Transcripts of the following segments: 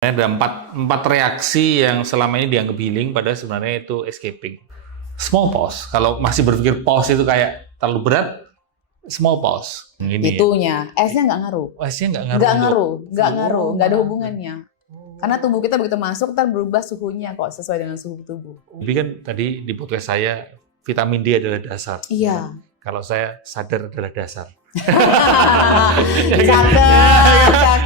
Ada empat reaksi yang selama ini dianggap healing, padahal sebenarnya itu escaping. Small pause. Kalau masih berpikir pause itu kayak terlalu berat, small pause. Ini Itunya, S-nya nggak ngaruh. S-nya nggak ngaruh. Nggak ngaruh, nggak ada hubungannya. Karena tubuh kita begitu masuk, ntar berubah suhunya kok sesuai dengan suhu tubuh. Jadi kan tadi di podcast saya, vitamin D adalah dasar. Iya. Kalau saya sadar adalah dasar. Cakep.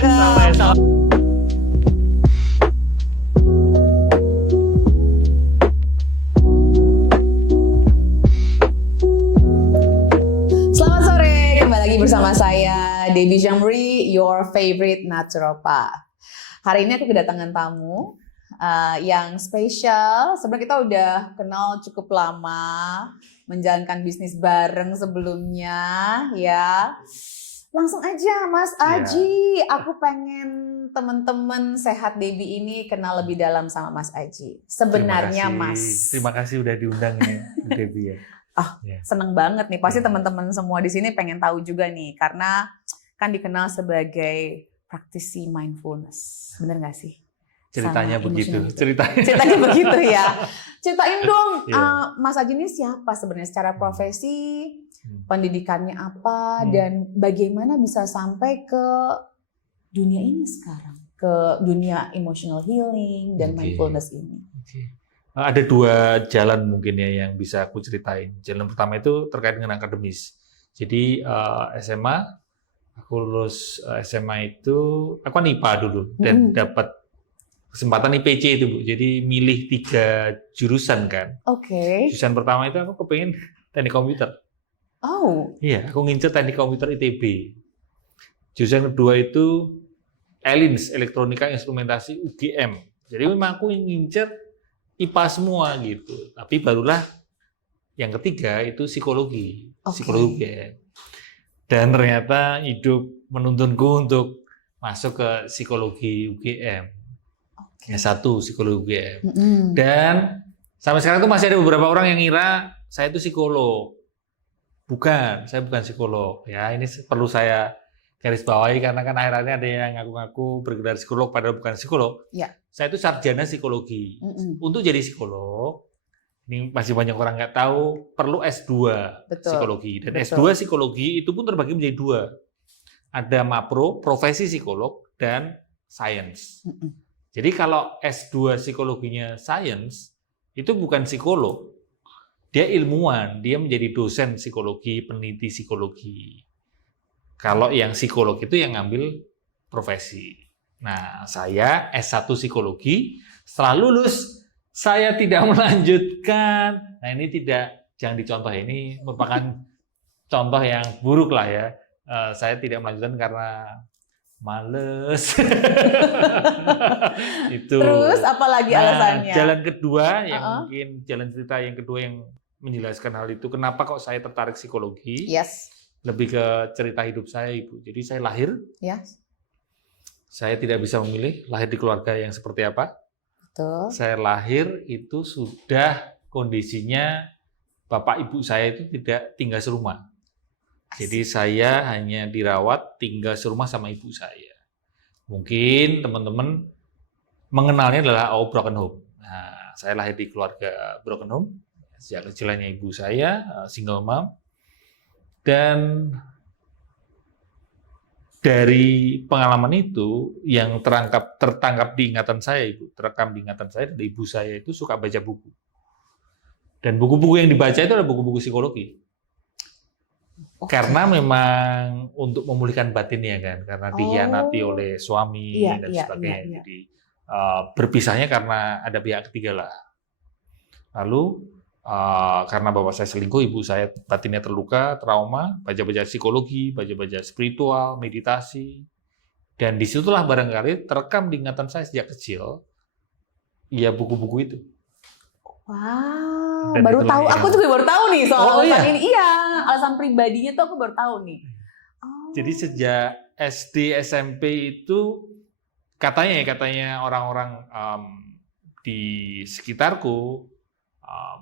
Selamat sore, kembali lagi bersama saya Debbie Jamri, your favorite naturopath. Hari ini aku kedatangan tamu yang spesial. Sebenarnya kita udah kenal cukup lama, menjalankan bisnis bareng sebelumnya, ya. Langsung aja, Mas Aji. Aku pengen teman-teman Sehat Debbie ini kenal lebih dalam sama Mas Aji. Sebenarnya, Terima kasih udah diundang ya, Debbie ya. Seneng banget nih. Pasti teman-teman semua di sini pengen tahu juga nih, karena kan dikenal sebagai praktisi mindfulness. Bener nggak sih? Ceritanya begitu. Ceritanya begitu ya. Ceritain dong, Mas Aji ini siapa sebenarnya secara profesi, pendidikannya apa, dan bagaimana bisa sampai ke dunia ini sekarang, ke dunia emotional healing dan mindfulness ini. Ada dua jalan mungkin ya yang bisa aku ceritain. Jalan pertama itu terkait dengan akademis. Jadi SMA, aku lulus SMA itu, aku kan IPA dulu dan dapat kesempatan IPC itu Bu. Jadi milih 3 jurusan kan. Oke. Jurusan pertama itu aku kepengen teknik komputer. Oh. Iya, aku ngincer teknik komputer ITB. Jurusan kedua itu ELINS, elektronika instrumentasi UGM. Jadi memang aku ngincer IPA semua gitu. Tapi barulah yang ketiga itu psikologi, psikologi UGM. Dan ternyata hidup menuntunku untuk masuk ke psikologi UGM. S1 psikologi UGM. Dan sampai sekarang tuh masih ada beberapa orang yang ngira saya itu psikolog. Bukan, saya bukan psikolog. Ya, ini perlu saya garis bawahi karena kan akhir-akhir ada yang ngaku-ngaku bergelar psikolog padahal bukan psikolog. Ya. Saya itu sarjana psikologi. Untuk jadi psikolog, ini masih banyak orang nggak tahu, perlu S2 psikologi. Dan S2 psikologi itu pun terbagi menjadi 2. Ada MAPRO, profesi psikolog, dan sains. Jadi kalau S2 psikologinya sains, itu bukan psikolog. Dia ilmuwan, dia menjadi dosen psikologi, peneliti psikologi. Kalau yang psikolog itu yang ngambil profesi. Nah, saya S1 psikologi, setelah lulus, saya tidak melanjutkan. Nah, ini jangan dicontoh, ini merupakan contoh yang buruk lah ya. Saya tidak melanjutkan karena males. Itu. Terus apalagi alasannya? Jalan kedua yang mungkin jalan cerita yang kedua yang menjelaskan hal itu, kenapa kok saya tertarik psikologi? Yes. Lebih ke cerita hidup saya, Ibu. Jadi saya lahir. Yes. Saya tidak bisa memilih lahir di keluarga yang seperti apa. Betul. Saya lahir itu sudah kondisinya bapak ibu saya itu tidak tinggal serumah. Jadi saya hanya dirawat tinggal serumah sama ibu saya. Mungkin teman-teman mengenalnya adalah broken home. Nah, saya lahir di keluarga broken home. Sejak kecilannya ibu saya single mom. Dan dari pengalaman itu yang tertangkap di ingatan saya, terekam di ingatan saya, dari ibu saya itu suka baca buku. Dan buku-buku yang dibaca itu adalah buku-buku psikologi. Karena memang untuk memulihkan batinnya kan, karena dikhianati oleh suami dan sebagainya. Jadi berpisahnya karena ada pihak ketiga lah. Lalu karena bapak saya selingkuh, ibu saya batinnya terluka, trauma, baca-baca psikologi, baca-baca spiritual, meditasi. Dan disitulah barangkali terekam di ingatan saya sejak kecil, ya buku-buku itu. Wow, baru tahu. Aku juga baru tahu nih soal alasan ini. Iya, alasan pribadinya tuh aku baru tahu nih. Jadi sejak SD, SMP itu katanya orang-orang di sekitarku,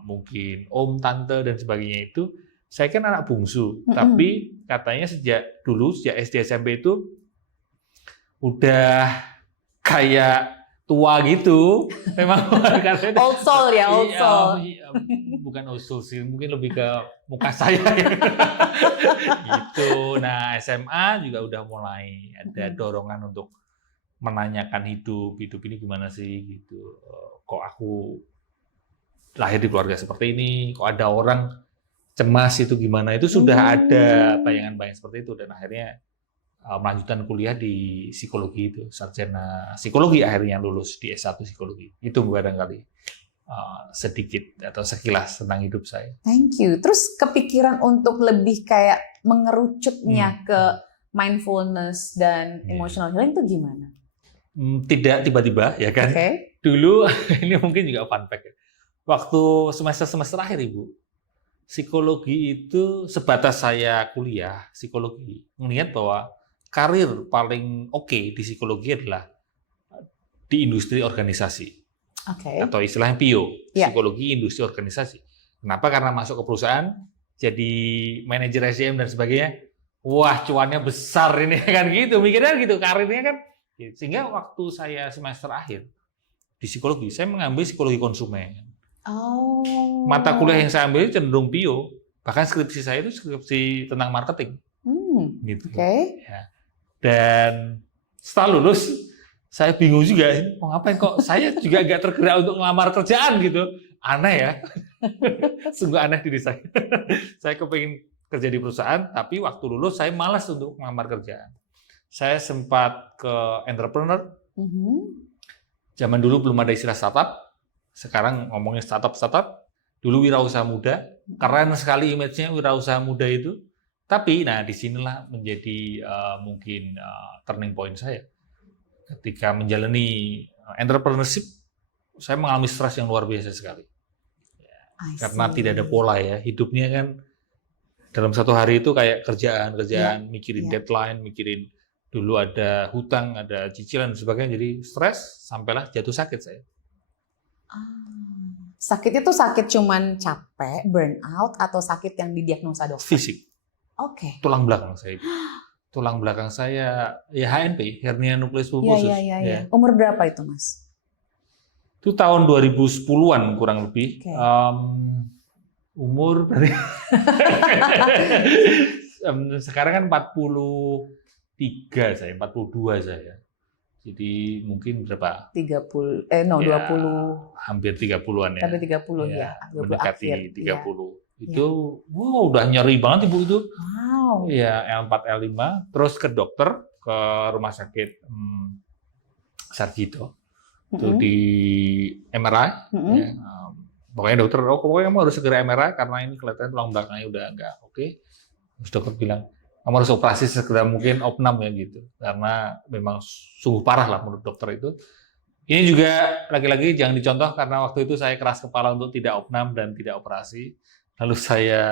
mungkin om, tante, dan sebagainya itu, saya kan anak bungsu. Tapi katanya sejak SD, SMP itu udah kayak tua gitu. Memang old soul ya, old soul. Iya, bukan old soul sih, mungkin lebih ke muka saya ya. Gitu. Nah, SMA juga udah mulai ada dorongan untuk menanyakan hidup ini gimana sih gitu. Kok aku lahir di keluarga seperti ini, kok ada orang cemas itu gimana, itu sudah ada bayangan-bayangan seperti itu, dan akhirnya melanjutkan kuliah di psikologi itu, sarjana psikologi akhirnya lulus di S1 psikologi. Itu barangkali sedikit atau sekilas tentang hidup saya. Thank you. Terus kepikiran untuk lebih kayak mengerucutnya ke mindfulness dan emotional healing itu gimana? Tidak tiba-tiba ya kan. Okay. Dulu ini mungkin juga fun fact. Waktu semester akhir Ibu, psikologi itu sebatas saya kuliah psikologi, melihat bahwa karir paling oke di psikologi adalah di industri organisasi. Atau istilahnya PIO, psikologi industri organisasi. Kenapa? Karena masuk ke perusahaan, jadi manajer SDM dan sebagainya, wah cuannya besar ini kan gitu, mikirnya gitu, karirnya kan. Sehingga waktu saya semester akhir di psikologi, saya mengambil psikologi konsumen. Mata kuliah yang saya ambil cenderung PIO, bahkan skripsi saya itu skripsi tentang marketing. Gitu. Ya. Dan setelah lulus, saya bingung juga, mau ngapain kok saya juga nggak tergerak untuk ngelamar kerjaan gitu. Aneh ya, sungguh aneh diri saya. Saya kepingin kerja di perusahaan, tapi waktu lulus saya malas untuk ngelamar kerjaan. Saya sempat ke entrepreneur. Zaman dulu belum ada istilah startup. Sekarang ngomongnya startup. Dulu wirausaha muda, keren sekali image-nya wirausaha muda itu. Tapi, nah disinilah menjadi mungkin turning point saya. Ketika menjalani entrepreneurship, saya mengalami stres yang luar biasa sekali. Karena tidak ada pola ya, hidupnya kan dalam satu hari itu kayak kerjaan, mikirin deadline, mikirin dulu ada hutang, ada cicilan dan sebagainya, jadi stres sampailah jatuh sakit saya. Sakit itu sakit cuman capek, burnout, atau sakit yang didiagnosa dokter? Fisik. Tulang belakang saya. Tulang belakang saya ya HNP, hernia nukleus pulposus. Iya. Umur berapa itu, Mas? Itu tahun 2010-an kurang lebih. Umur berarti sekarang kan 43 saya, 42 saya. Jadi mungkin berapa? 20. Hampir 30-an ya. Hampir 30 ya. Mendekati 30. Itu wow, udah nyeri banget Ibu itu. Wow. Iya, L4, L5, terus ke dokter, ke rumah sakit Sarjito. Itu di MRI. Ya. Pokoknya dokter, pokoknya kamu harus segera MRI karena ini kelihatan tulang belakangnya udah enggak oke. Terus dokter bilang, kamu harus operasi segera mungkin opnam ya gitu. Karena memang sungguh parah lah menurut dokter itu. Ini juga lagi-lagi jangan dicontoh karena waktu itu saya keras kepala untuk tidak opnam dan tidak operasi. Lalu saya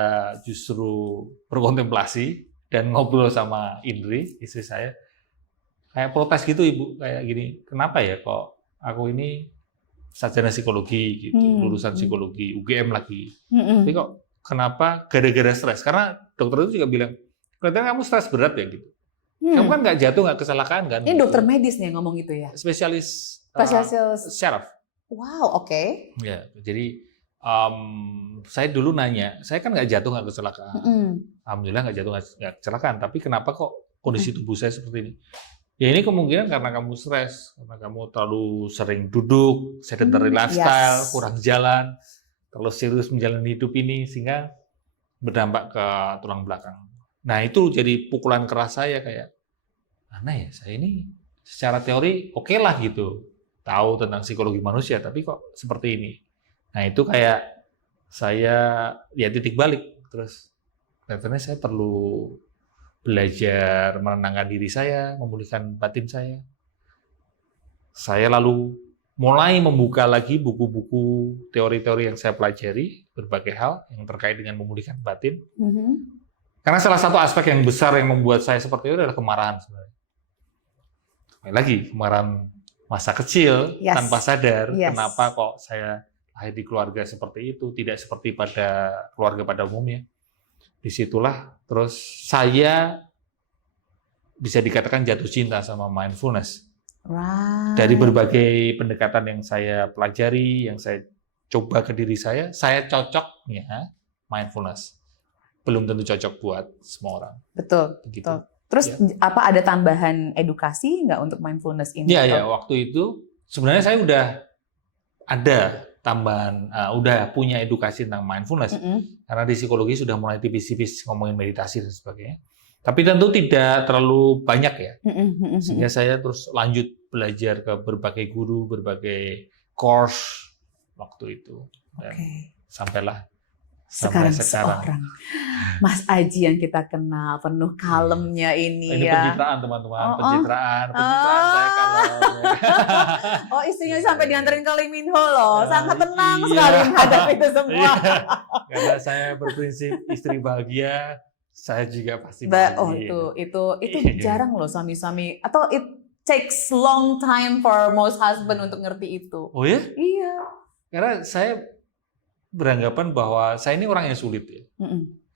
justru berkontemplasi dan ngobrol sama Indri, istri saya. Kayak protes gitu Ibu, kayak gini, kenapa ya kok aku ini sarjana psikologi gitu, lulusan psikologi, UGM lagi. Tapi kok kenapa gara-gara stres? Karena dokter itu juga bilang, kelihatan kamu stres berat ya gitu. Kamu kan nggak jatuh, nggak kecelakaan kan? Ini dokter medis nih yang ngomong gitu ya? Spesialis syaraf. Wow, oke. Ya, jadi saya dulu nanya, saya kan nggak jatuh, nggak kecelakaan. Alhamdulillah nggak jatuh, nggak kecelakaan. Tapi kenapa kok kondisi tubuh saya seperti ini? Ya ini kemungkinan karena kamu stres, karena kamu terlalu sering duduk, sedentary lifestyle, kurang jalan, terlalu serius menjalani hidup ini, sehingga berdampak ke tulang belakang. Nah itu jadi pukulan keras saya kayak, aneh ya, saya ini secara teori oke lah gitu, tahu tentang psikologi manusia, tapi kok seperti ini. Nah itu kayak saya ya titik balik, terus kelihatannya saya perlu belajar menenangkan diri saya, memulihkan batin saya. Saya lalu mulai membuka lagi buku-buku teori-teori yang saya pelajari, berbagai hal yang terkait dengan memulihkan batin. Karena salah satu aspek yang besar yang membuat saya seperti itu adalah kemarahan sebenarnya. Lagi kemarahan masa kecil tanpa sadar, kenapa kok saya lahir di keluarga seperti itu, tidak seperti pada keluarga pada umumnya. Disitulah terus saya bisa dikatakan jatuh cinta sama mindfulness. Right. Dari berbagai pendekatan yang saya pelajari, yang saya coba ke diri saya cocoknya mindfulness. Belum tentu cocok buat semua orang. Betul. Begitu. Betul. Terus apa ada tambahan edukasi nggak untuk mindfulness ini? Iya, waktu itu sebenarnya saya udah ada tambahan, udah punya edukasi tentang mindfulness. Karena di psikologi sudah mulai tipis-tipis ngomongin meditasi dan sebagainya. Tapi tentu tidak terlalu banyak ya. Sehingga saya terus lanjut belajar ke berbagai guru, berbagai course waktu itu. Dan sampailah sekarang seorang Mas Aji yang kita kenal, penuh kalemnya ini ya. Ini pencitraan teman-teman, pencitraan saya kalem. Oh, istrinya sampai diantarin ke Lee Min Ho loh, sangat tenang sekali menghadapi itu semua. Karena saya berprinsip istri bahagia, saya juga pasti bahagia. Oh, itu jarang loh suami-suami, atau it takes long time for most husband untuk ngerti itu. Oh ya? Iya. Karena saya beranggapan bahwa saya ini orang yang sulit ya.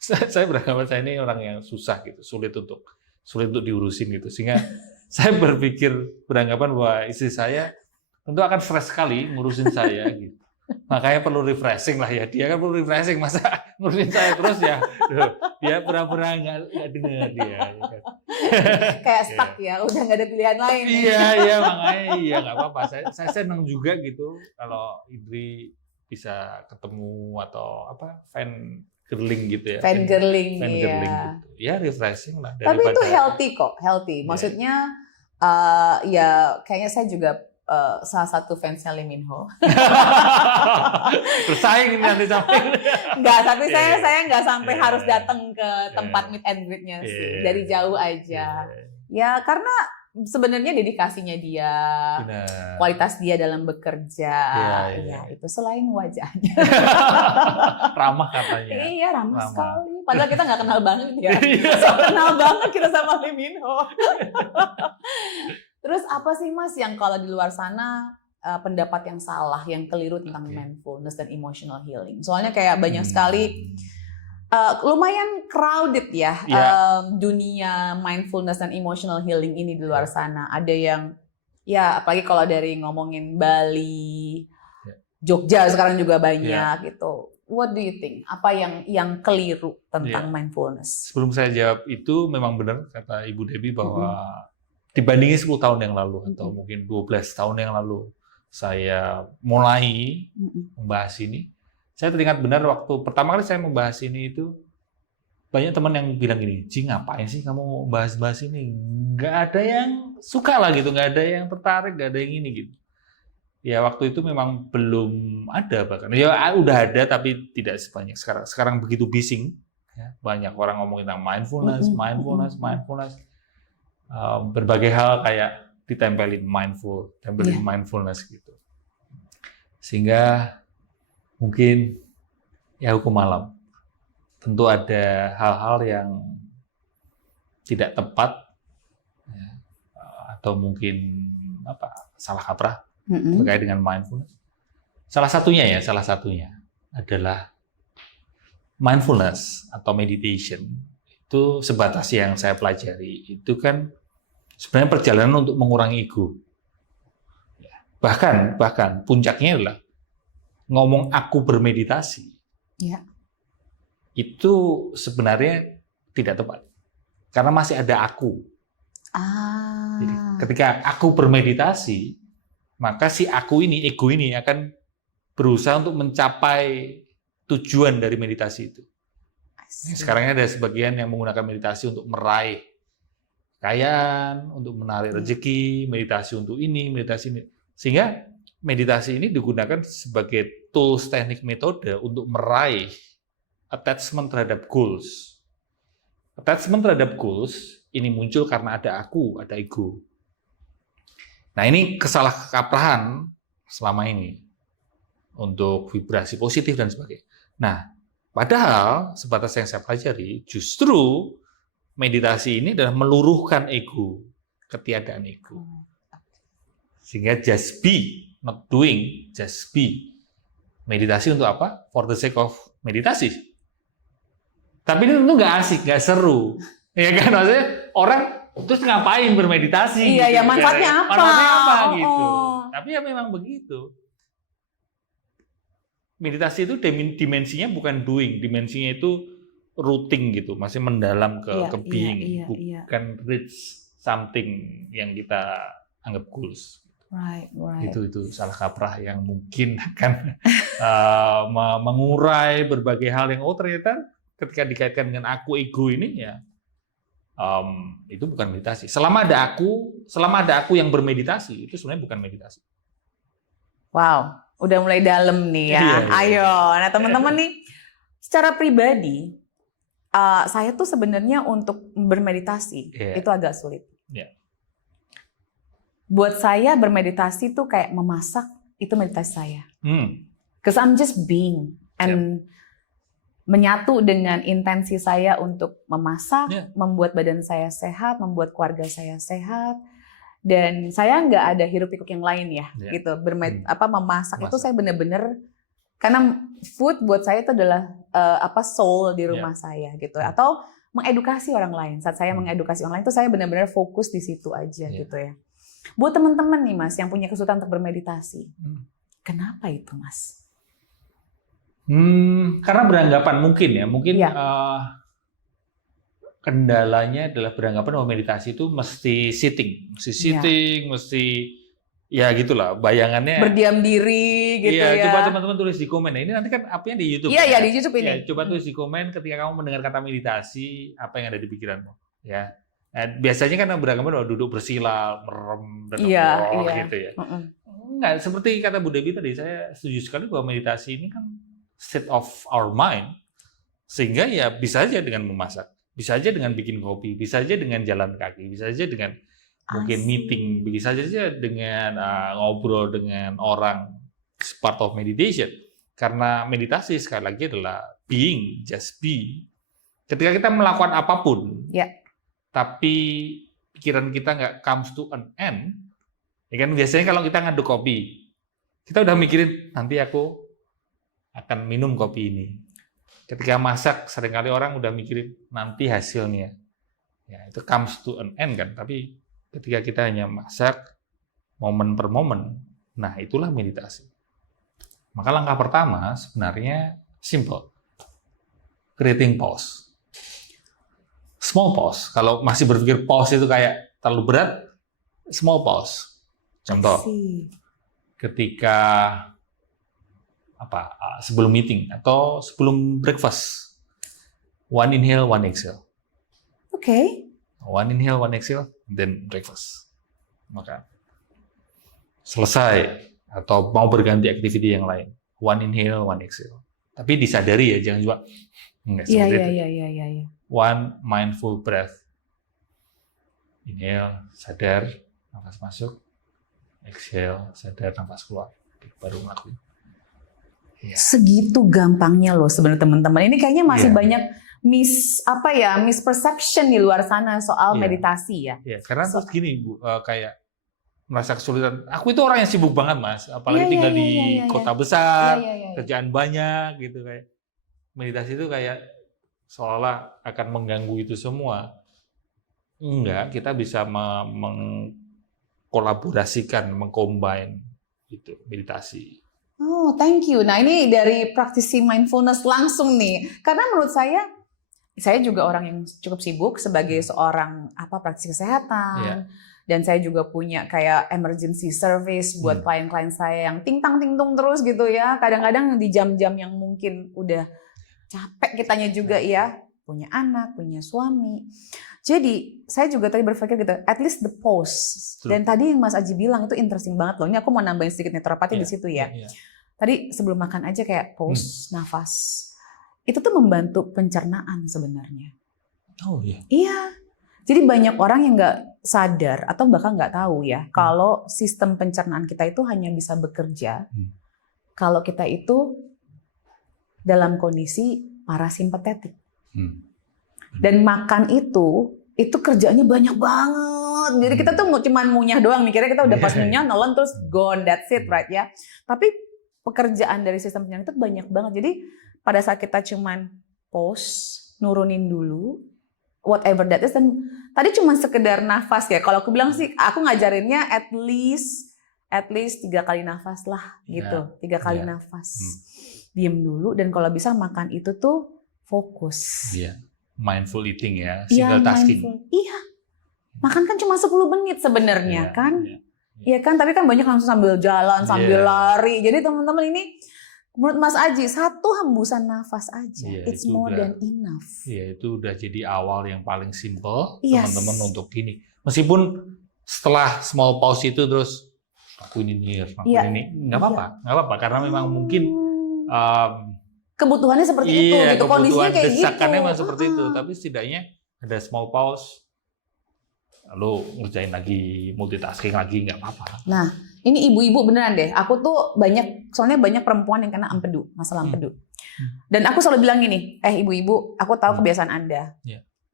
Saya beranggapan saya ini orang yang susah gitu, sulit untuk diurusin gitu. Sehingga saya beranggapan bahwa istri saya tentu akan stres sekali ngurusin saya gitu. Makanya perlu refreshing lah ya. Dia kan perlu refreshing, masa ngurusin saya terus ya. Dia pura-pura nggak dengar dia. Ya kan. Kayak stuck ya, udah nggak ada pilihan lain. Iya, makanya nggak apa-apa. Saya senang juga gitu kalau Indri bisa ketemu atau fan girling gitu ya. Fan girling gitu. Ya refreshing lah. Tapi itu healthy kok, healthy. Maksudnya ya kayaknya saya juga salah satu fansnya Lee Min Ho. Bersaing ini nanti sampai. Enggak, tapi saya nggak sampai harus datang ke tempat meet and greet-nya sih. Dari jauh aja. Ya karena sebenarnya dedikasinya dia, kualitas dia dalam bekerja, ya itu selain wajahnya. Ramah katanya. Iya, ramah sekali. Padahal kita nggak kenal banget ya. So kenal banget kita sama Lee Min Ho. Terus apa sih Mas yang kalau di luar sana pendapat yang salah, yang keliru tentang mindfulness dan emotional healing? Soalnya kayak banyak sekali. Lumayan crowded ya dunia mindfulness dan emotional healing ini di luar sana. Ada yang ya apalagi kalau dari ngomongin Bali, Jogja sekarang juga banyak gitu. What do you think? Apa yang keliru tentang mindfulness? Sebelum saya jawab itu memang benar kata Ibu Debbie bahwa dibandingin 10 tahun yang lalu atau mungkin 12 tahun yang lalu saya mulai membahas ini. Saya teringat benar waktu pertama kali saya membahas ini itu banyak teman yang bilang gini, "Ji, ngapain sih kamu bahas-bahas ini? Nggak ada yang suka lah gitu, nggak ada yang tertarik, nggak ada yang ini gitu." Ya waktu itu memang belum ada bahkan. Ya udah ada tapi tidak sebanyak sekarang. Sekarang begitu bising, ya, banyak orang ngomongin tentang mindfulness. Berbagai hal kayak ditempelin mindfulness gitu. Sehingga mungkin ya hukum alam. Tentu ada hal-hal yang tidak tepat ya, atau mungkin salah kaprah terkait dengan mindfulness. Salah satunya adalah mindfulness atau meditation. Itu sebatas yang saya pelajari. Itu kan sebenarnya perjalanan untuk mengurangi ego. Bahkan puncaknya adalah ngomong aku bermeditasi, itu sebenarnya tidak tepat. Karena masih ada aku. Jadi, ketika aku bermeditasi, maka si aku ini, ego ini akan berusaha untuk mencapai tujuan dari meditasi itu. Sekarang ada sebagian yang menggunakan meditasi untuk meraih kekayaan, untuk menarik rezeki, meditasi untuk ini, meditasi ini. Sehingga meditasi ini digunakan sebagai tools, teknik, metode untuk meraih attachment terhadap goals. Attachment terhadap goals ini muncul karena ada aku, ada ego. Nah ini kesalahkaprahan selama ini untuk vibrasi positif dan sebagainya. Nah padahal sebatas yang saya pelajari justru meditasi ini adalah meluruhkan ego, ketiadaan ego. Sehingga just be, not doing, just be. Meditasi untuk apa? For the sake of meditasi. Tapi ini tentu nggak asik, nggak seru. Ya kan? Maksudnya orang Terus ngapain bermeditasi? Iya, gitu. ya manfaatnya apa? Manfaatnya apa gitu. Oh. Tapi ya memang begitu. Meditasi itu dimensinya bukan doing, dimensinya itu routing gitu, masih mendalam ke being, bukan reach something yang kita anggap goals. Right. Itu salah kaprah yang mungkin akan mengurai berbagai hal yang ternyata ketika dikaitkan dengan aku ego ini ya itu bukan meditasi. Selama ada aku yang bermeditasi itu sebenarnya bukan meditasi. Wow, udah mulai dalam nih ya. Iya. Ayo, nah teman-teman nih, secara pribadi saya tuh sebenarnya untuk bermeditasi itu agak sulit. Yeah. Buat saya bermeditasi tuh kayak memasak, itu meditasi saya. Cause I'm just being and menyatu dengan intensi saya untuk memasak, membuat badan saya sehat, membuat keluarga saya sehat, dan saya nggak ada hiruk pikuk yang lain ya, gitu. Memasak itu saya bener-bener karena food buat saya itu adalah soul di rumah saya gitu, atau mengedukasi orang lain. Saat saya mengedukasi orang lain itu saya benar-benar fokus di situ aja gitu ya. Buat teman-teman nih Mas yang punya kesulitan untuk bermeditasi, kenapa itu Mas? Karena beranggapan mungkin kendalanya adalah beranggapan bahwa meditasi itu mesti sitting, mesti ya gitulah bayangannya. Berdiam diri gitu ya. Coba teman-teman tulis di komen. Nah, ini nanti kan apa yang di YouTube. Iya, di YouTube ini. Ya, coba tulis di komen ketika kamu mendengar kata meditasi, apa yang ada di pikiranmu, ya. Nah, biasanya kan beranggapan bahwa duduk bersila, merem dan gitu ya. Enggak, seperti kata Bu Devi tadi, saya setuju sekali bahwa meditasi ini kan state of our mind, sehingga ya bisa aja dengan memasak, bisa aja dengan bikin kopi, bisa aja dengan jalan kaki, bisa aja dengan mungkin meeting, bisa aja dengan ngobrol dengan orang, part of meditation. Karena meditasi sekali lagi adalah being, just be. Ketika kita melakukan apapun, tapi pikiran kita nggak comes to an end, ya kan biasanya kalau kita ngaduk kopi, kita udah mikirin nanti aku akan minum kopi ini. Ketika masak, seringkali orang udah mikirin nanti hasilnya. Ya, itu comes to an end kan. Tapi ketika kita hanya masak momen per momen, nah itulah meditasi. Maka langkah pertama sebenarnya simple. Creating pause. Small pause. Kalau masih berpikir pause itu kayak terlalu berat, small pause. Contoh, ketika sebelum meeting atau sebelum breakfast, one inhale, one exhale. One inhale, one exhale, then breakfast. Maka selesai atau mau berganti aktiviti yang lain, one inhale, one exhale. Tapi disadari ya, jangan cuma enggak seperti itu. One mindful breath. Inhale, sadar, nafas masuk. Exhale, sadar, nafas keluar. Baru ngelakuin. Segitu gampangnya loh sebenarnya teman-teman. Ini kayaknya masih banyak misperception di luar sana soal meditasi ya. Karena terus gini Bu, kayak merasa kesulitan. Aku itu orang yang sibuk banget Mas, apalagi tinggal di kota besar, kerjaan banyak gitu kayak. Meditasi itu kayak seolah akan mengganggu itu semua. Enggak, kita bisa mengkolaborasikan, mengcombine itu meditasi. Oh, thank you. Nah, ini dari praktisi mindfulness langsung nih. Karena menurut saya juga orang yang cukup sibuk sebagai seorang praktisi kesehatan. Dan saya juga punya kayak emergency service buat klien-klien saya yang ting-tang-ting-tung terus gitu ya. Kadang-kadang di jam-jam yang mungkin udah capek kitanya juga ya. Punya anak, punya suami. Jadi, saya juga tadi berpikir gitu, at least the pause. Dan tadi yang Mas Aji bilang itu interesting banget loh. Ini aku mau nambahin sedikit naturopati di situ ya. Tadi sebelum makan aja kayak pause, nafas. Itu tuh membantu pencernaan sebenarnya. Oh iya? Iya. Jadi banyak orang yang nggak sadar atau bahkan nggak tahu ya, kalau sistem pencernaan kita itu hanya bisa bekerja kalau kita itu dalam kondisi parasimpatetik. Dan makan itu kerjaannya banyak banget. Jadi kita tuh cuma ngunyah doang, mikirnya kita udah pas ngunyah, nolong terus gone, that's it, right ya. Tapi pekerjaan dari sistem pencernaan itu banyak banget. Jadi pada saat kita cuman pause, nurunin dulu, whatever that is. Dan tadi cuma sekedar nafas ya. Kalau aku bilang sih, aku ngajarinnya at least 3 kali nafas lah gitu. 3 kali nafas. Diem dulu dan kalau bisa makan itu tuh fokus. Iya. Mindful eating ya, single tasking. Iya. Makan kan cuma 10 menit sebenarnya kan. Iya kan, tapi kan banyak langsung sambil jalan, sambil lari. Jadi teman-teman ini menurut Mas Aji, 1 hembusan nafas aja, it's more than enough. Iya, itu udah jadi awal yang paling simple teman-teman untuk ini. Meskipun setelah small pause itu terus lakuin ini, nggak apa-apa, karena memang mungkin kebutuhannya seperti itu, gitu. Kondisinya kayak gitu. Desakannya memang seperti itu, tapi setidaknya ada small pause, lalu ngerjain lagi, multitasking lagi, nggak apa-apa. Nah, ini ibu-ibu beneran deh. Aku tuh soalnya banyak perempuan yang kena empedu, masalah empedu. Dan aku selalu bilang gini, ibu-ibu, aku tahu kebiasaan Anda.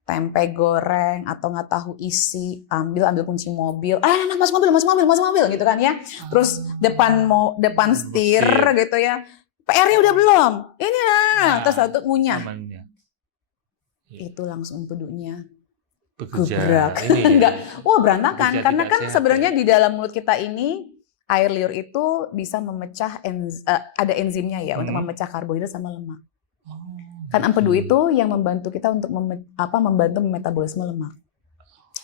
Tempe goreng atau nggak tahu isi, ambil kunci mobil, masuk mobil, gitu kan ya. Terus depan setir gitu ya. PR-nya udah belum? Ini terus satu ngunyah. Itu langsung empedunya. Gebrak. Enggak. Wah, berantakan. Karena kan sebenarnya di dalam mulut kita ini air liur itu bisa memecah ada enzimnya ya untuk memecah karbohidrat sama lemak. Kan empedu itu yang membantu kita untuk membantu metabolisme lemak.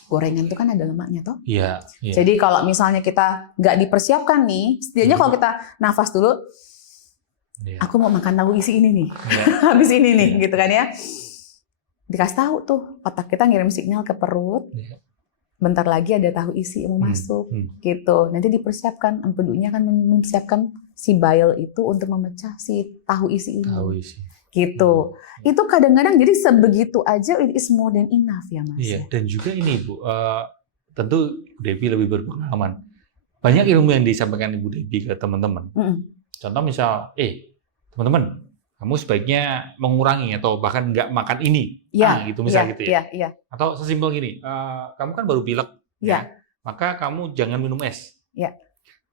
Gorengan itu kan ada lemaknya toh. Iya. Jadi kalau misalnya kita nggak dipersiapkan nih, setidaknya kalau kita nafas dulu, aku mau makan tahu isi ini nih, habis ini nih, gitu kan ya. Dikasih tahu tuh, otak kita ngirim sinyal ke perut. Bentar lagi ada tahu isi yang mau masuk, gitu. Nanti dipersiapkan, empedunya kan mempersiapkan si bile itu untuk memecah si tahu isi ini. Gitu. Itu kadang-kadang jadi sebegitu aja it is more than enough ya Mas. Iya, dan juga ini Bu, tentu Devi lebih berpengalaman. Banyak ilmu yang disampaikan Ibu Devi ke teman-teman. Contoh misal, teman-teman, kamu sebaiknya mengurangi atau bahkan nggak makan ini, gitu misalnya gitu ya. Atau sesimpel gini, kamu kan baru pilek, maka kamu jangan minum es.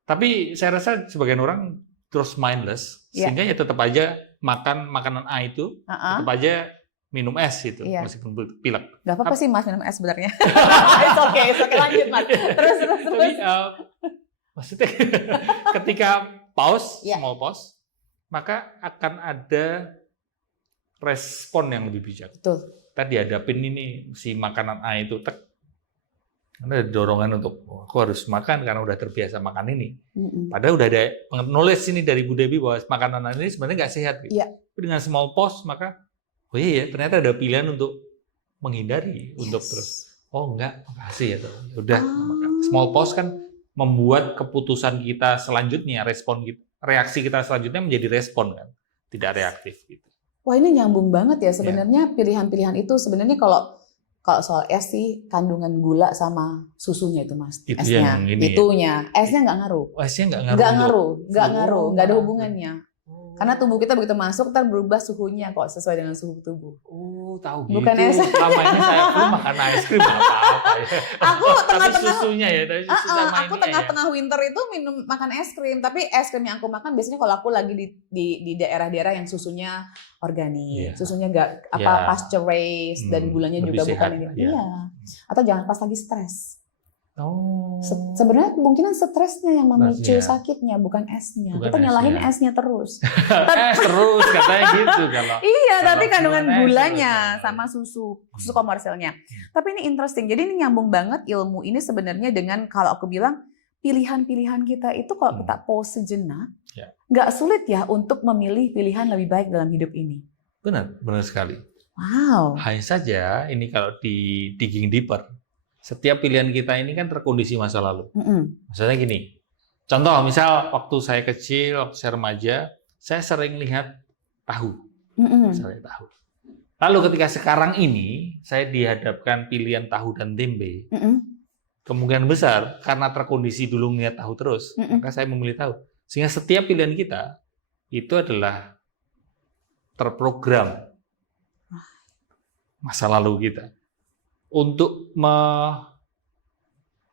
Tapi saya rasa sebagian orang terus mindless, sehingga ya tetap aja makan makanan A itu, tetap aja minum es gitu, meskipun pilek. Gak apa-apa sih Mas minum es sebenarnya. It's okay, lanjut Mas. Terus. Tapi, maksudnya ketika small pause, maka akan ada respon yang lebih bijak. Betul. Kita dihadapin ini si makanan A itu karena ada dorongan untuk aku harus makan karena udah terbiasa makan ini. Padahal udah ada knowledge ini dari Bu Devi bahwa makanan ini sebenarnya nggak sehat. Gitu. Tapi dengan small pause maka ternyata ada pilihan untuk menghindari, untuk terus enggak, makasih ya tuh. Udah small pause kan membuat keputusan kita selanjutnya, reaksi kita selanjutnya menjadi respon kan, tidak reaktif gitu. Wah, ini nyambung banget ya sebenarnya pilihan-pilihan itu sebenarnya kalau soal es sih kandungan gula sama susunya itu Mas. Esnya, itunya. Esnya nggak ngaruh. Esnya nggak ngaruh, nggak ada hubungannya. Karena tubuh kita begitu masuk ntar berubah suhunya kok sesuai dengan suhu tubuh. Tahu gitu. Bukan es. Selama ini saya belum makan es krim apa-apa ya. Aku tengah-tengah susunya ya, dari susu sama aku tengah-tengah winter itu makan es krim, tapi es krim yang aku makan biasanya kalau aku lagi di daerah-daerah yang susunya organik, susunya nggak pasteurized dan gulanya juga bukan ini. Atau jangan pas lagi stres. Sebenarnya kemungkinan stresnya yang memicu sakitnya, bukan esnya. Kita nyalahin esnya terus. Es terus katanya gitu kalau. Iya, tapi kandungan gulanya sama susu komersilnya. Tapi ini interesting. Jadi ini nyambung banget ilmu ini sebenarnya dengan kalau aku bilang pilihan-pilihan kita itu kalau kita pause sejenak, nggak sulit ya untuk memilih pilihan lebih baik dalam hidup ini. Benar sekali. Wow. Hanya saja ini kalau di digging deeper. Setiap pilihan kita ini kan terkondisi masa lalu. Maksudnya gini, contoh misal waktu saya kecil, waktu saya remaja, saya sering lihat tahu. Misalnya tahu. Lalu ketika sekarang ini, saya dihadapkan pilihan tahu dan tempe, kemungkinan besar, karena terkondisi dulu ngeliat tahu terus, maka saya memilih tahu. Sehingga setiap pilihan kita, itu adalah terprogram masa lalu kita. Untuk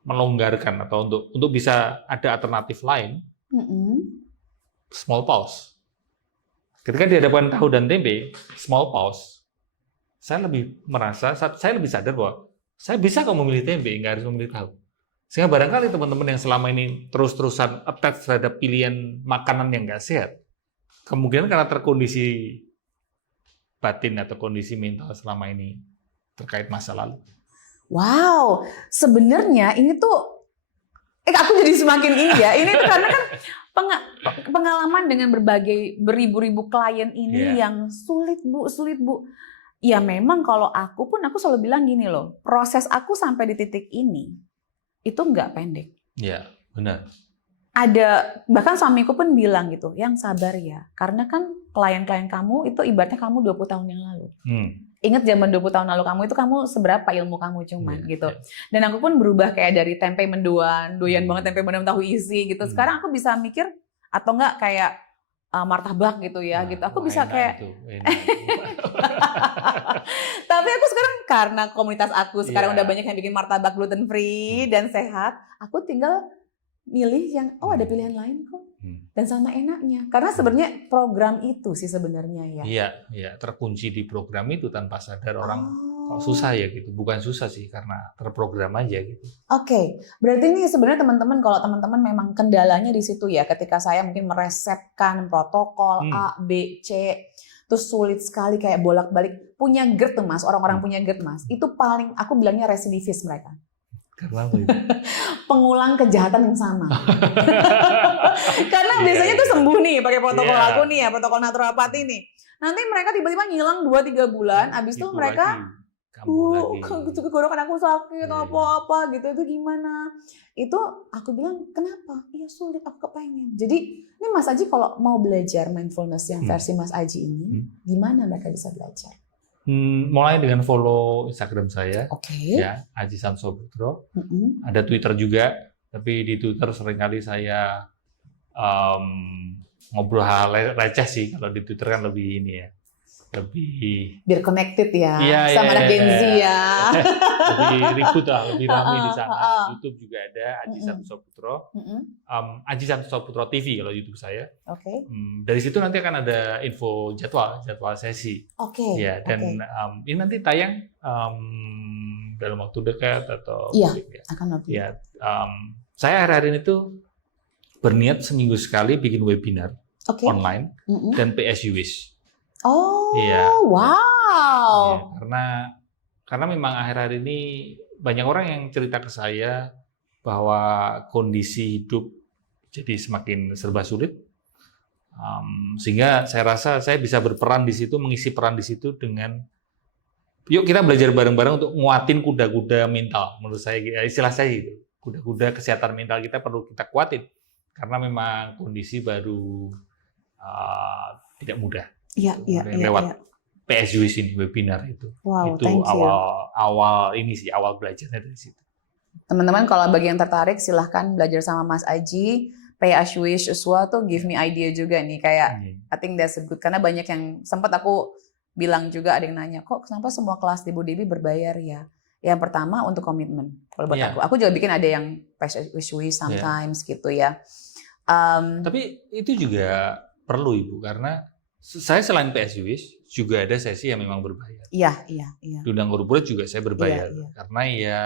melonggarkan atau untuk bisa ada alternatif lain, small pause. Ketika dihadapkan tahu dan tempe, small pause. saya lebih merasa, saya lebih sadar bahwa saya bisa kok memilih tempe, nggak harus memilih tahu. Sehingga barangkali teman-teman yang selama ini terus-terusan attach terhadap pilihan makanan yang nggak sehat, kemungkinan karena terkondisi batin atau kondisi mental selama ini terkait masa lalu. Wow, sebenarnya ini tuh, aku jadi semakin ini ya. Ini tuh karena kan pengalaman dengan berbagai beribu-ribu klien ini yang sulit bu. Ya memang kalau aku selalu bilang gini loh, proses aku sampai di titik ini itu nggak pendek. Iya, benar. Ada, bahkan suamiku pun bilang gitu, yang sabar ya, karena kan klien-klien kamu itu ibaratnya kamu 20 tahun yang lalu. Ingat zaman 20 tahun lalu kamu itu kamu seberapa ilmu kamu cuman gitu. Dan aku pun berubah kayak dari tempe mendoan, doyan banget tempe mendoan tahu isi gitu. Sekarang aku bisa mikir atau enggak kayak martabak gitu ya gitu. Aku bisa kayak tapi aku sekarang karena komunitas aku sekarang udah banyak yang bikin martabak gluten free dan sehat, aku tinggal milih yang ada pilihan lain kok dan sama enaknya. Karena sebenarnya program itu sih sebenarnya ya. Iya, terkunci di program itu tanpa sadar orang kok susah ya gitu. Bukan susah sih karena terprogram aja gitu. Oke. Berarti ini sebenarnya teman-teman kalau teman-teman memang kendalanya di situ ya ketika saya mungkin meresepkan protokol A, B, C terus sulit sekali kayak bolak-balik punya GERD tuh Mas, orang-orang punya GERD Mas. Itu paling aku bilangnya residivis mereka. Karena apa itu? Pengulang kejahatan yang sama. Karena biasanya tuh sembuh nih pakai protokol aku nih ya, protokol naturopati nih. Nanti mereka tiba-tiba ngilang 2-3 bulan, abis itu mereka tenggorokan aku sakit apa-apa gitu, itu gimana? Itu aku bilang kenapa? Iya sulit, aku kepengen. Jadi ini Mas Aji kalau mau belajar mindfulness yang versi Mas Aji ini, gimana mereka bisa belajar? Mulai dengan follow Instagram saya, ya Aji Santosobutro. Ada Twitter juga, tapi di Twitter seringkali saya ngobrol hal receh sih. Kalau di Twitter kan lebih ini ya, lebih biar connected ya, sama anak Gen Z ya. Lebih ribut lah, lebih ramai di sana. YouTube juga ada Aji Santosobutro, Aji Santosobutro TV kalau YouTube saya. Dari situ nanti akan ada info jadwal sesi. Ya, dan ini nanti tayang dalam waktu dekat atau akan lebih. Ya, saya hari-hari ini tuh berniat seminggu sekali bikin webinar online dan PSU Wish. Wow. Ya, karena memang akhir-akhir ini banyak orang yang cerita ke saya bahwa kondisi hidup jadi semakin serba sulit, sehingga saya rasa saya bisa berperan di situ, mengisi peran di situ dengan yuk kita belajar bareng-bareng untuk nguatin kuda-kuda mental. Menurut saya istilah saya gitu, kuda-kuda kesehatan mental kita perlu kita kuatin karena memang kondisi baru tidak mudah. Lewat PSU sini webinar itu. Itu awal ini sih, awal belajarnya dari situ. Teman-teman kalau bagi yang tertarik silahkan belajar sama Mas Aji. PSU tuh give me idea juga nih kayak I think that's a good karena banyak yang sempat aku bilang juga ada yang nanya kok kenapa semua kelas di Bu Dewi berbayar ya? Yang pertama untuk komitmen. Kalau buat aku juga bikin ada yang PSU sometimes gitu ya. Tapi itu juga perlu Ibu karena saya selain PSU juga ada sesi yang memang berbayar. Iya. Diundang corporate juga saya berbayar karena ya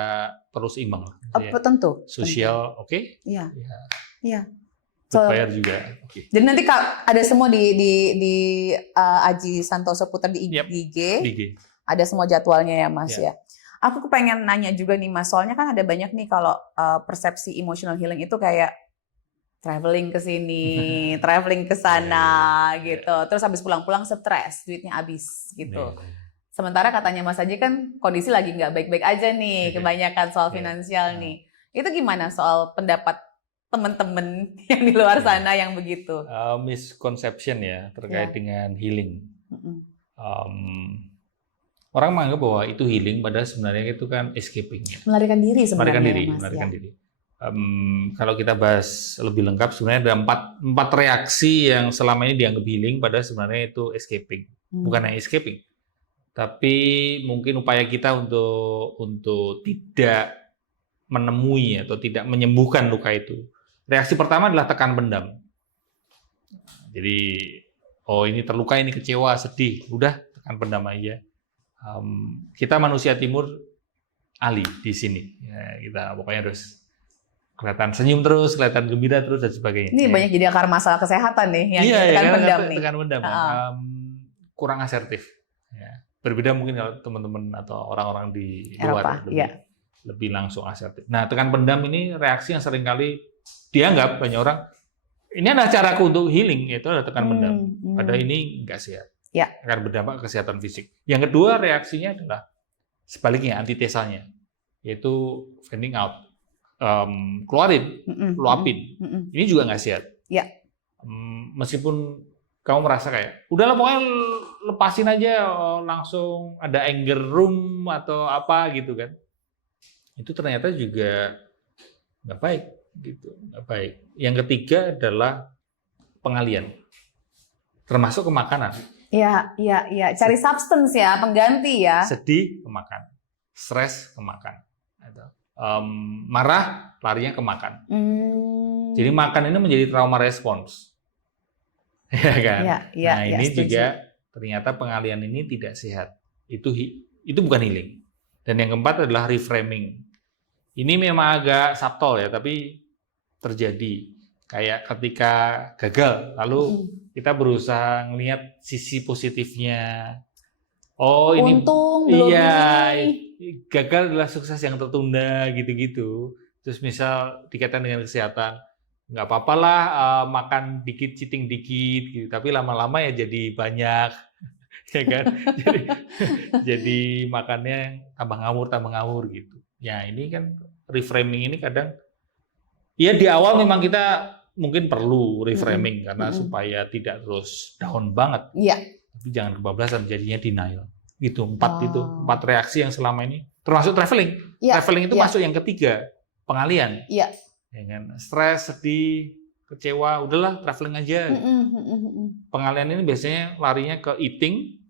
perlu seimbang lah. Tentu. Sosial Iya. Berbayar juga. Jadi nanti ada semua di Aji Santosobutro di IG. Ada semua jadwalnya ya Mas ya. Aku pengen nanya juga nih Mas, soalnya kan ada banyak nih kalau persepsi emotional healing itu kayak traveling ke sini, traveling ke sana gitu. Terus habis pulang-pulang stres, duitnya habis gitu. Sementara katanya Mas Aji kan kondisi lagi nggak baik-baik aja nih, kebanyakan soal finansial nih. Itu gimana soal pendapat teman-teman yang di luar sana yang begitu? Misconception ya terkait dengan healing. Orang menganggap bahwa itu healing, padahal sebenarnya itu kan escaping. Melarikan diri sebenarnya. Melarikan diri. Kalau kita bahas lebih lengkap, sebenarnya ada empat reaksi yang selama ini dianggap healing, padahal sebenarnya itu escaping. Bukan hanya escaping, tapi mungkin upaya kita untuk tidak menemui atau tidak menyembuhkan luka itu. Reaksi pertama adalah tekan pendam. Jadi, ini terluka, ini kecewa, sedih, udah tekan pendam aja. kita manusia timur ahli di sini. Ya, kita pokoknya harus kelihatan senyum terus, kelihatan gembira terus dan sebagainya. Ini banyak jadi akar masalah kesehatan nih yang tekan pendam nih. Tekan pendam. Kurang asertif. Ya. Berbeda mungkin kalau teman-teman atau orang-orang di luar lebih langsung asertif. Nah, tekan pendam ini reaksi yang seringkali dianggap banyak orang ini adalah caraku untuk healing, yaitu adalah tekan pendam. Padahal ini enggak sehat. Ya. Akan berdampak ke kesehatan fisik. Yang kedua reaksinya adalah sebaliknya, antitesanya, yaitu venting out. Keluarin, luapin. Ini juga nggak sehat. Ya. Meskipun kamu merasa kayak, udahlah pokoknya lepasin aja, langsung ada anger room atau apa gitu kan. Itu ternyata juga nggak baik, gitu, nggak baik. Yang ketiga adalah pengalian, termasuk ke makanan. Iya. Cari substance ya, pengganti ya. Sedih ke makan, stres ke makan. Marah larinya ke makan. Jadi makan ini menjadi trauma respons, ya kan? Nah ini setuju. Juga ternyata pengalian ini tidak sehat. Itu bukan healing. Dan yang keempat adalah reframing. Ini memang agak subtle ya, tapi terjadi kayak ketika gagal, lalu kita berusaha ngelihat sisi positifnya. Oh ini, untung gagal adalah sukses yang tertunda gitu-gitu. Terus misal dikaitkan dengan kesehatan, nggak apa-apa lah makan dikit, cheating dikit, gitu. Tapi lama-lama ya jadi banyak, ya kan? jadi makannya tambah ngawur gitu. Ya ini kan reframing ini kadang, ya di awal memang kita mungkin perlu reframing karena supaya tidak terus down banget. Iya. Tapi jangan kebablasan, jadinya denial. Itu empat reaksi yang selama ini, termasuk traveling. Traveling itu masuk yang ketiga, pengalian. Iya. Ya kan? Stres, sedih, kecewa, udahlah traveling aja. Pengalian ini biasanya larinya ke eating,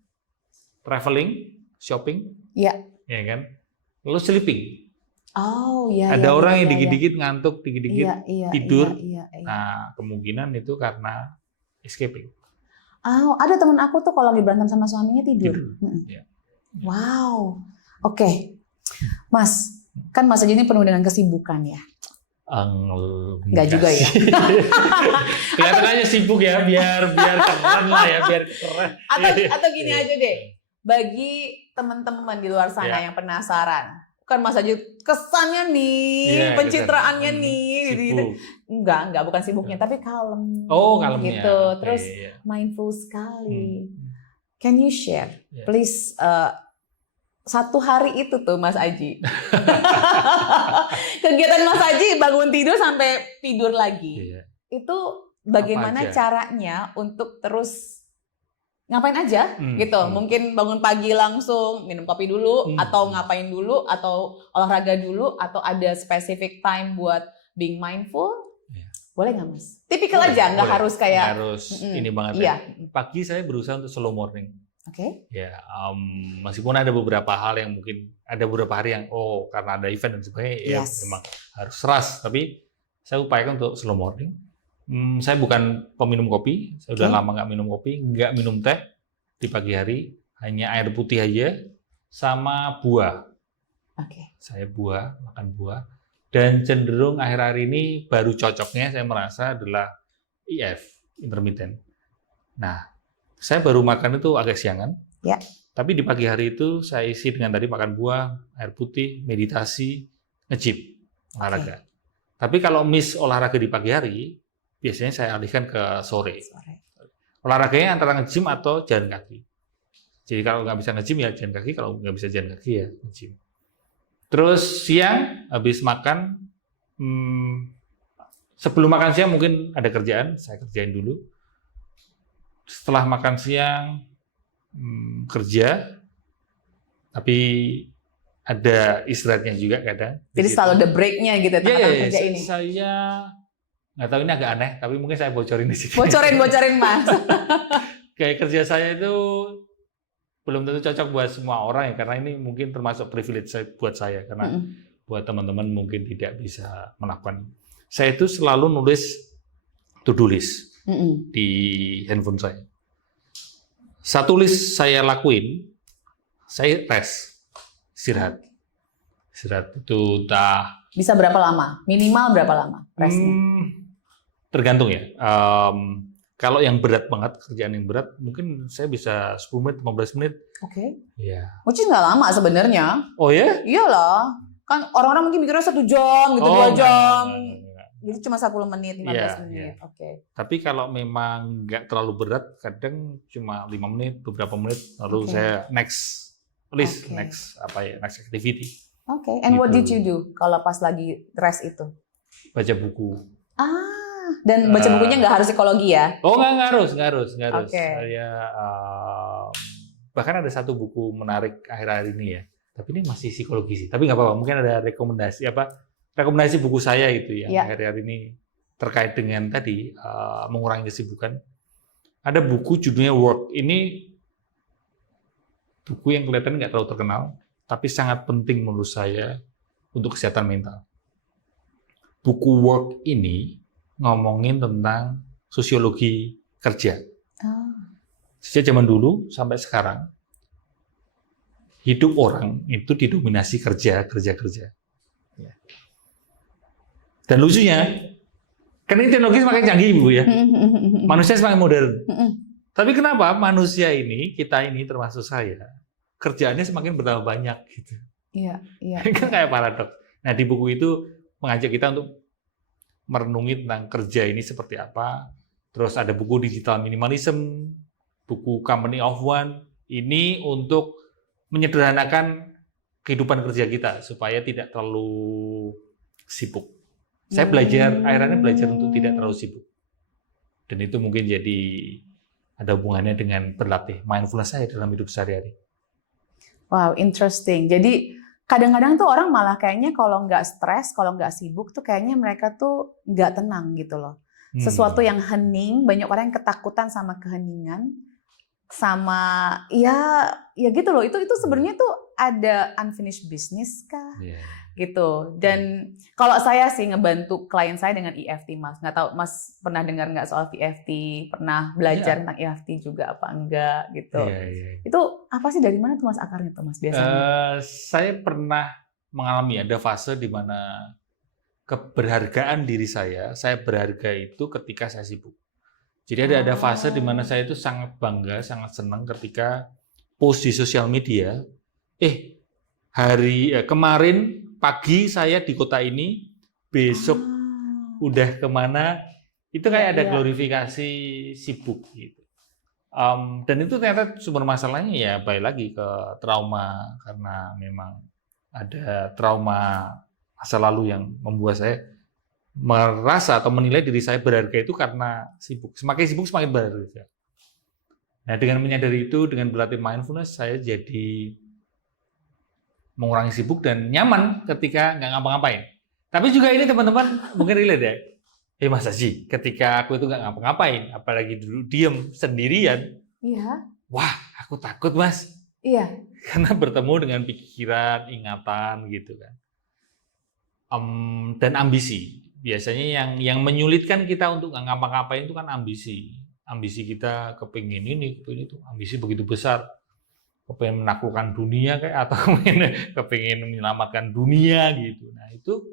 traveling, shopping. Iya. Ya kan? Lalu sleeping. Oh iya. Ada orang yang dikit-dikit ngantuk, dikit-dikit tidur. Iya. Nah, kemungkinan itu karena escaping. Oh, ada teman aku tuh kalau lagi berantem sama suaminya tidur. Ya. Wow. Oke. Mas, kan Mas Aji ini penuh dengan kesibukan ya? Enggak juga ya? Kelihatan aja sibuk ya, biar keren lah ya, biar keren. Atau gini aja deh, bagi teman-teman di luar sana yang penasaran, kan Mas Aji kesannya nih, pencitraannya nih, gitu. Enggak, bukan sibuknya, tapi kalem. Oh, kalemnya. Gitu. Terus mindful sekali. Can you share, please, satu hari itu tuh Mas Aji. Kegiatan Mas Aji bangun tidur sampai tidur lagi. Itu bagaimana caranya untuk terus ngapain aja gitu. Mungkin bangun pagi langsung minum kopi dulu, atau ngapain dulu, atau olahraga dulu, atau ada specific time buat being mindful. Boleh nggak Mas? Tipikal aja, nggak harus kayak harus ini banget. Ya. Pagi saya berusaha untuk slow morning. Oke. Ya, meskipun ada beberapa hal yang mungkin ada beberapa hari yang karena ada event dan sebagainya, ya memang harus rush. Tapi saya upayakan untuk slow morning. Saya bukan peminum kopi, saya udah lama nggak minum kopi, nggak minum teh di pagi hari, hanya air putih aja sama buah. Saya makan buah. Dan cenderung akhir-akhir ini baru cocoknya saya merasa adalah IF, intermittent. Nah, saya baru makan itu agak siangan. Ya. Tapi di pagi hari itu saya isi dengan tadi makan buah, air putih, meditasi, nge-gym, olahraga. Tapi kalau miss olahraga di pagi hari, biasanya saya alihkan ke sore. Olahraganya antara nge-gym atau jalan kaki. Jadi kalau nggak bisa nge-gym ya jalan kaki, kalau nggak bisa jalan kaki ya nge-gym. Terus siang habis makan, sebelum makan siang mungkin ada kerjaan, saya kerjain dulu. Setelah makan siang kerja, tapi ada istirahatnya juga kadang. Jadi selalu ada break-nya gitu kerja ini. Saya nggak tahu, ini agak aneh, tapi mungkin saya bocorin di sini. Bocorin Mas. Kayak kerja saya itu belum tentu cocok buat semua orang ya, karena ini mungkin termasuk privilege buat saya, karena buat teman-teman mungkin tidak bisa melakukan. Saya itu selalu nulis to-do list di handphone saya. Satu list saya lakuin saya istirahat itu bisa berapa lama? Minimal berapa lama restnya? Tergantung ya. Kalau yang berat banget, kerjaan yang berat, mungkin saya bisa 10 menit, 15 menit. Oke. Ya. Which is nggak lama sebenarnya. Oh ya? Iyalah. Kan orang-orang mungkin mikirnya 1 jam, gitu, 2 jam. Enggak. Jadi cuma 10 menit, 15 menit. Oke. Tapi kalau memang nggak terlalu berat, kadang cuma 5 menit, beberapa menit, lalu saya next activity. Oke. And what did you do kalau pas lagi rest itu? Baca buku. Dan baca bukunya nggak harus psikologi ya? Oh, nggak harus. Okay. Saya bahkan ada satu buku menarik akhir-akhir ini ya. Tapi ini masih psikologi sih. Tapi nggak apa-apa. Mungkin ada rekomendasi buku saya itu yang akhir-akhir ini terkait dengan tadi mengurangi kesibukan. Ada buku judulnya Work. Ini buku yang kelihatan nggak terlalu terkenal, tapi sangat penting menurut saya untuk kesehatan mental. Buku Work ini ngomongin tentang sosiologi kerja. Sejak zaman dulu sampai sekarang, hidup orang itu didominasi kerja. Dan lucunya, kan ini teknologi semakin canggih, Bu ya. Manusia semakin modern. Tapi kenapa manusia ini, kita ini termasuk saya, kerjaannya semakin bertambah banyak gitu. Iya. Kan kayak paradoks. Nah, di buku itu mengajak kita untuk merenungi tentang kerja ini seperti apa. Terus ada buku Digital Minimalism, buku Company of One. Ini untuk menyederhanakan kehidupan kerja kita supaya tidak terlalu sibuk. Saya akhirnya belajar untuk tidak terlalu sibuk. Dan itu mungkin jadi ada hubungannya dengan berlatih mindfulness saya dalam hidup sehari-hari. Wow, interesting. Jadi kadang-kadang tuh orang malah kayaknya kalau nggak stres, kalau nggak sibuk tuh kayaknya mereka tuh nggak tenang gitu loh. Sesuatu yang hening, banyak orang yang ketakutan sama keheningan, sama ya gitu loh. Itu sebenarnya tuh ada unfinished business kah? Gitu. Dan kalau saya sih ngebantu klien saya dengan EFT, Mas. Nggak tahu Mas pernah dengar nggak soal EFT? Pernah belajar tentang EFT juga apa enggak gitu? Itu apa sih, dari mana tuh Mas akarnya tuh Mas biasanya? Saya pernah mengalami ada fase di mana keberhargaan diri saya berharga itu ketika saya sibuk. Jadi ada fase di mana saya itu sangat bangga, sangat senang ketika post di sosial media, kemarin pagi saya di kota ini, besok udah kemana, itu kayak ada glorifikasi sibuk gitu. Dan itu ternyata sumber masalahnya ya balik lagi ke trauma, karena memang ada trauma masa lalu yang membuat saya merasa atau menilai diri saya berharga itu karena sibuk. Semakin sibuk semakin berharga. Nah, dengan menyadari itu, dengan berlatih mindfulness, saya jadi mengurangi sibuk dan nyaman ketika nggak ngapa-ngapain. Tapi juga ini teman-teman mungkin relate ya. Mas Haji, ketika aku itu nggak ngapa-ngapain, apalagi dulu diem sendirian. Iya. Wah, aku takut, Mas. Iya. Karena bertemu dengan pikiran, ingatan gitu kan. Dan ambisi. Biasanya yang menyulitkan kita untuk nggak ngapa-ngapain itu kan ambisi. Ambisi kita kepingin ini, kepingin itu. Ambisi begitu besar. Kepingin menaklukkan dunia kayak atau kepingin menyelamatkan dunia gitu. Nah, itu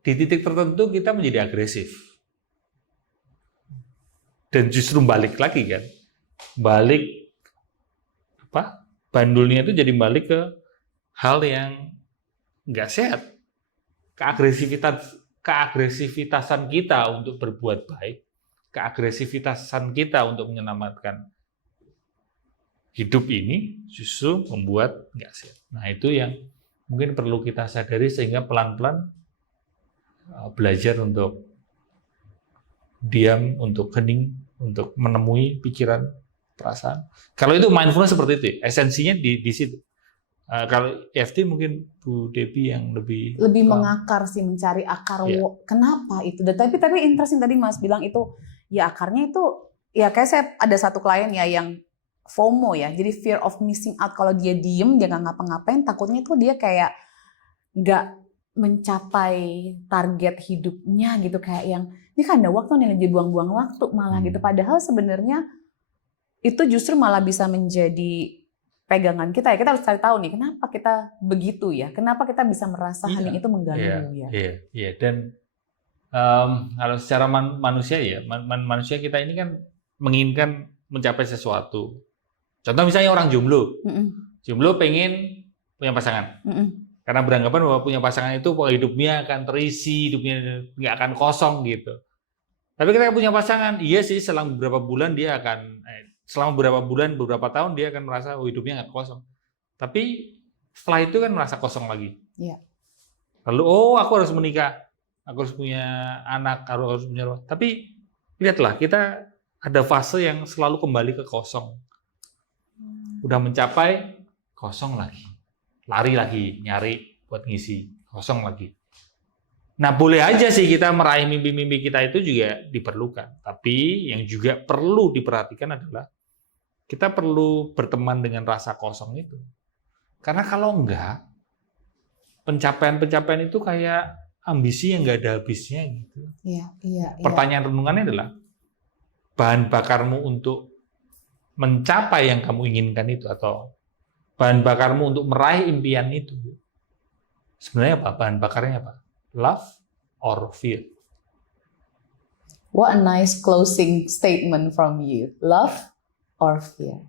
di titik tertentu kita menjadi agresif. Dan justru balik lagi kan. Bandulnya itu jadi balik ke hal yang nggak sehat. Keagresivitasan kita untuk berbuat baik, keagresivitasan kita untuk menyelamatkan hidup ini justru membuat nggak sehat. Nah, itu yang mungkin perlu kita sadari sehingga pelan-pelan belajar untuk diam, untuk hening, untuk menemui pikiran, perasaan. Kalau itu mindfulness seperti itu, esensinya di situ. Kalau EFT mungkin Bu Debbie yang lebih mengakar sih, mencari akar kenapa itu. Dan tapi interesting tadi Mas bilang itu ya akarnya itu ya kayak saya ada satu klien ya yang FOMO ya, jadi fear of missing out. Kalau dia diem, dia nggak ngapa-ngapain, takutnya tuh dia kayak nggak mencapai target hidupnya gitu, kayak yang ini kan ada waktu nih, jadi buang-buang waktu malah gitu. Padahal sebenarnya itu justru malah bisa menjadi pegangan kita ya. Kita harus cari tahu nih, kenapa kita begitu ya? Kenapa kita bisa merasa hening itu mengganggu ya? Iya. Dan kalau secara manusia ya, manusia kita ini kan menginginkan mencapai sesuatu. Contoh misalnya orang jomblo. Jomblo pengen punya pasangan. Karena beranggapan bahwa punya pasangan itu hidupnya akan terisi, hidupnya nggak akan kosong gitu. Tapi ketika punya pasangan, iya sih selama beberapa bulan dia akan, beberapa tahun dia akan merasa hidupnya nggak kosong. Tapi setelah itu kan merasa kosong lagi. Iya. Lalu, aku harus menikah, aku harus punya anak, harus punya. Tapi lihatlah, kita ada fase yang selalu kembali ke kosong. Udah mencapai, kosong lagi. Lari lagi, nyari buat ngisi, kosong lagi. Nah, boleh aja sih kita meraih mimpi-mimpi kita itu juga diperlukan. Tapi yang juga perlu diperhatikan adalah kita perlu berteman dengan rasa kosong itu. Karena kalau enggak, pencapaian-pencapaian itu kayak ambisi yang nggak ada habisnya gitu. Iya. Pertanyaan renungannya adalah, bahan bakarmu untuk mencapai yang kamu inginkan itu, atau bahan bakarmu untuk meraih impian itu, sebenarnya apa? Bahan bakarnya apa? Love or fear? What a nice closing statement from you. Love or fear?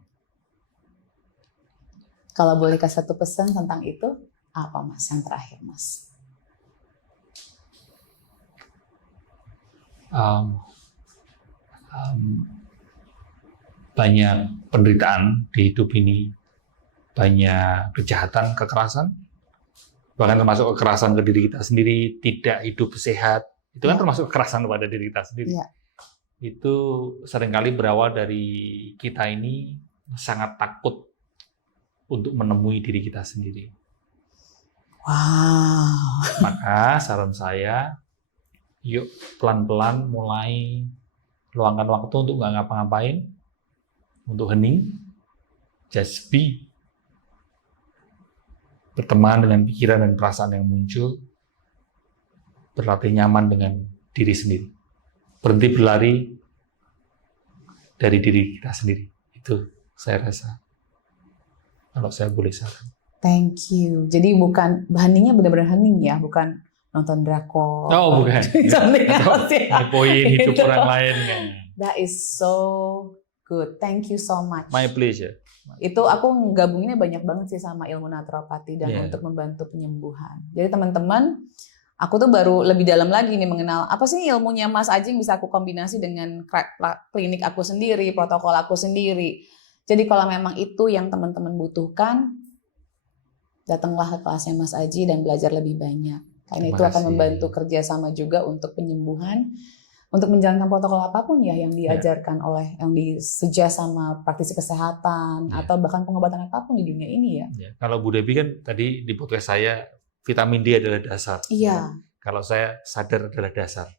Kalau boleh kasih satu pesan tentang itu, apa Mas yang terakhir Mas? Banyak penderitaan di hidup ini, banyak kejahatan, kekerasan, bahkan termasuk kekerasan ke diri kita sendiri, tidak hidup sehat, itu kan termasuk kekerasan pada diri kita sendiri. Itu seringkali berawal dari kita ini sangat takut untuk menemui diri kita sendiri. Wow. Maka saran saya, yuk pelan-pelan mulai luangkan waktu untuk nggak ngapa-ngapain, untuk hening, just be. Berteman dengan pikiran dan perasaan yang muncul, berlatih nyaman dengan diri sendiri, berhenti berlari dari diri kita sendiri. Itu saya rasa, kalau saya boleh saran. Thank you. Jadi bukan, heningnya benar-benar hening ya, bukan nonton drakor. Oh bukan. Ngepoin hidup orang lain. That is so good. Thank you so much. My pleasure. Itu aku gabunginnya banyak banget sih sama ilmu naturopati dan untuk membantu penyembuhan. Jadi teman-teman, aku tuh baru lebih dalam lagi nih mengenal apa sih ilmunya Mas Aji yang bisa aku kombinasi dengan klinik aku sendiri, protokol aku sendiri. Jadi kalau memang itu yang teman-teman butuhkan, datanglah ke kelasnya Mas Aji dan belajar lebih banyak. Karena itu akan membantu kerjasama juga untuk penyembuhan, untuk menjalankan protokol apapun ya yang diajarkan oleh, yang disuggest sama praktisi kesehatan atau bahkan pengobatan apapun di dunia ini ya. Kalau Bu Debbie kan tadi di podcast saya, vitamin D adalah dasar. Iya. Kalau saya sadar adalah dasar.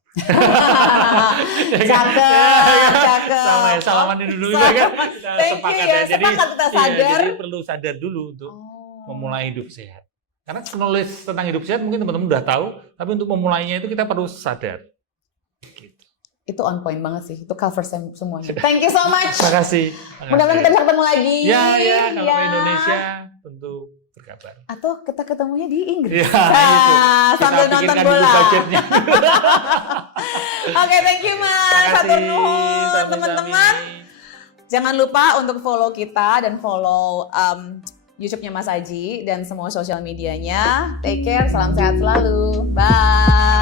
Cakep. Sama ya, salaman dulu ya kan. Kita sepakat ya. Jadi perlu sadar dulu untuk memulai hidup sehat. Karena penulis tentang hidup sehat mungkin teman-teman udah tahu, tapi untuk memulainya itu kita perlu sadar. Gitu. Itu on point banget sih, itu cover semuanya. Thank you so much. Terima kasih. Mudah-mudahan kita bisa ketemu lagi. Ya, kalau ke Indonesia tentu berkabar. Atau kita ketemunya di Inggris. Ya, itu. Sambil nonton bola. Oke, thank you Mas. Hatur nuhun teman-teman. Jangan lupa untuk follow kita dan follow YouTube-nya Mas Aji dan semua sosial medianya. Take care, salam sehat selalu. Bye.